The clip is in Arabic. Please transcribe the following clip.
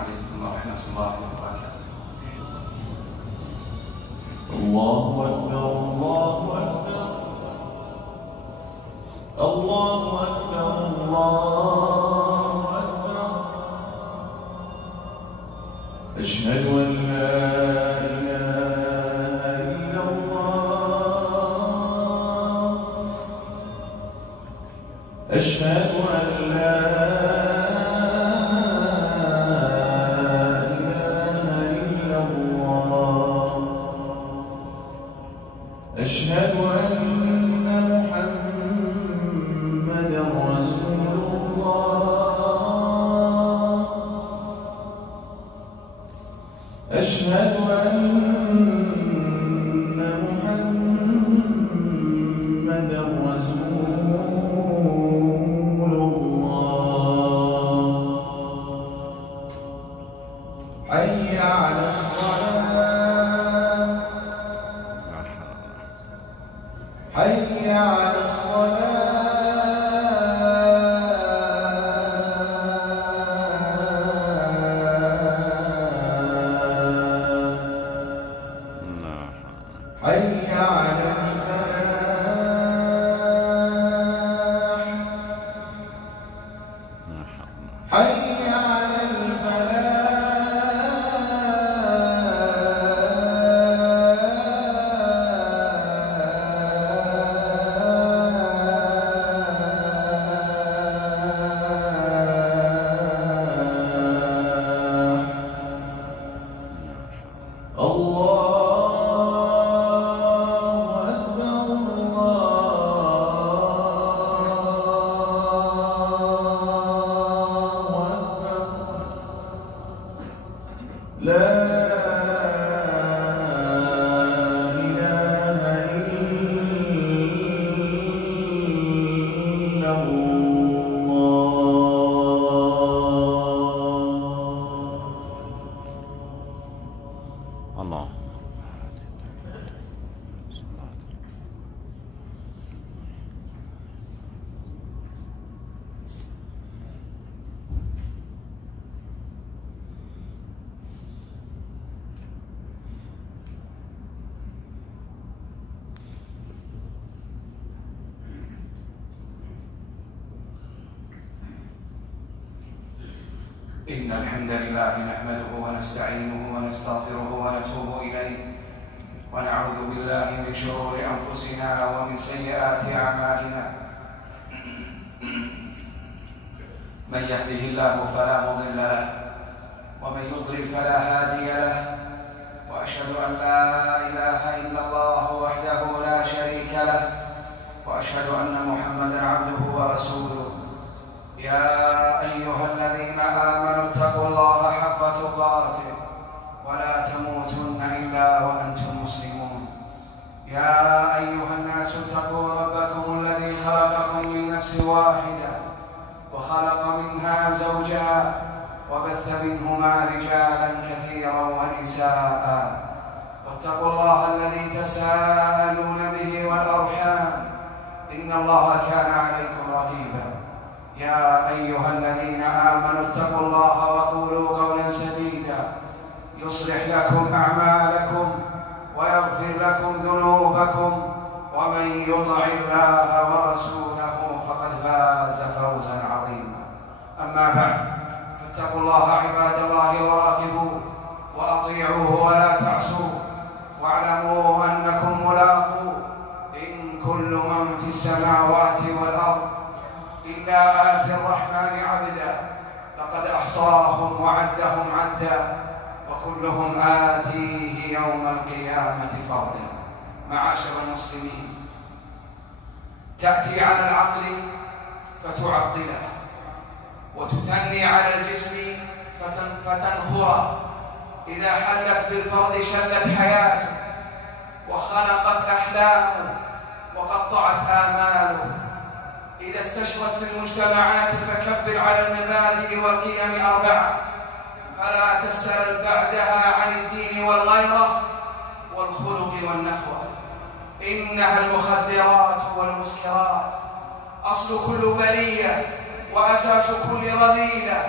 عليكم ورحمة الله وبركاته. الله أكبر الله أكبر الله أكبر أشهد أن لا إله إلا الله أشهد أن لا أشهد أن محمدًا رسول الله أشهد أن محمدًا رسول الله حي على الصلاة حي على الصلاة حي على الفلاح حي على الفلاح لا إله إلا الله. إن الحمد لله نحمده ونستعينه ونستغفره ونتوب إليه ونعوذ بالله من شرور أنفسنا ومن سيئات أعمالنا. من يهده الله فلا مضل له ومن يضلل فلا هادي له، وأشهد أن لا إله إلا الله وحده لا شريك له، وأشهد أن محمدًا عبده ورسوله. يا أيها الذين آمنوا اتقوا الله حق تقاته ولا تموتن إلا وأنتم مسلمون. يا أيها الناس اتقوا ربكم الذي خلقكم من نفس واحدة وخلق منها زوجها وبث منهما رجالا كثيرا ونساء، واتقوا الله الذي تساءلون به والأرحام إن الله كان عليكم رقيبا. يا أيها الذين آمنوا اتقوا الله وقولوا قولا سديدا يصلح لكم أعمالكم ويغفر لكم ذنوبكم، ومن يطع الله ورسوله فقد فاز فوزا عظيما. أما بعد، فاتقوا الله عباد الله وراقبوه وأطيعوه ولا تعصوه، واعلموا أنكم ملاقوه إن كل من في السماوات والأرض إلا آتي الرحمن عبدا، لقد أحصاهم وعدهم عدا، وكلهم آتيه يوم القيامة فردا. معاشر المسلمين، تأتي على العقل فتعطله، وتثني على الجسم فتنخره. إذا حلت بالفرد شلت حياته وخنقت أحلامه وقطعت آماله. إذا استشرت في المجتمعات فكبر على المبادئ والقيم أربعة، فلا تسأل بعدها عن الدين والغيرة والخلق والنخوة. إنها المخدرات والمسكرات أصل كل بلية وأساس كل رذيلة،